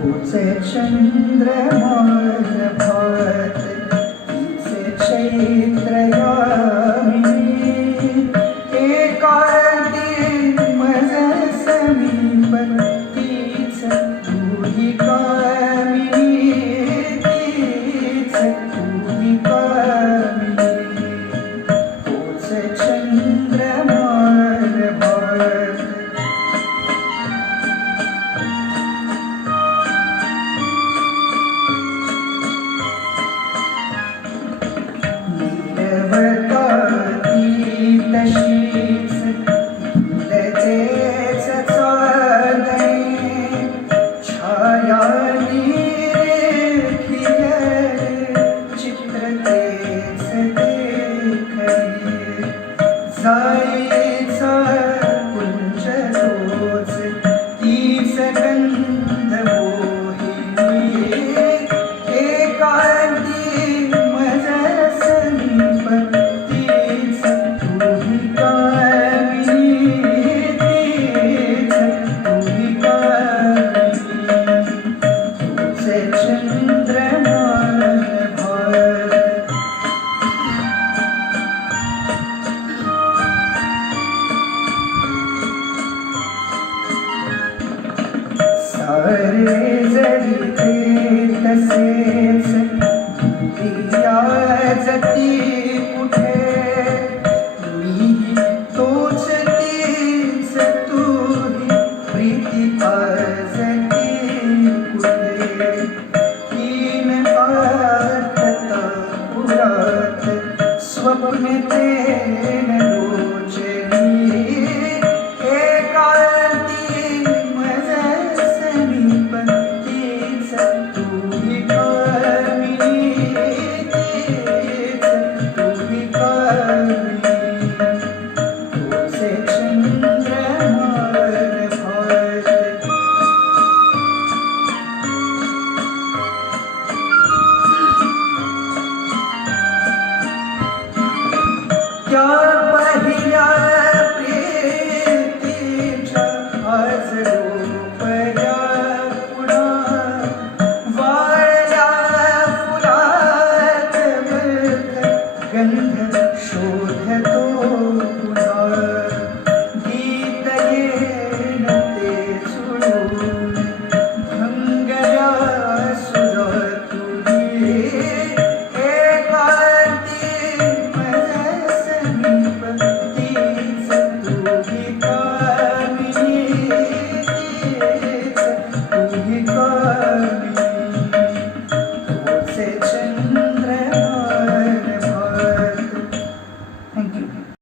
तोचे चंद्रमान भात तिचे चैत्र यामिनी एकांती मज समीप तीच तुही कामिनी तीच तुही कामिनी तोचे चंद्रमान भात तशीच लतेच चालणे छाया निरेखिले चित्र तेच देखणे जायचा कुंज तोच तीच गंध मोहिनी एकांती मज समीप तीच तुही कामिनी तीच तुही कामिनी तुझे चंद्रमान भात सारे जरी ते तसेच दिया जती कुठे मी तोच तीच तुही प्रीती आजती कुठे तीन आतता पुरात स्वप्न तेन लोचनी एकांती मज समीप तीच तुही कामिनी तीच तुही कामिनी तुझे चंद्रमान भात क्या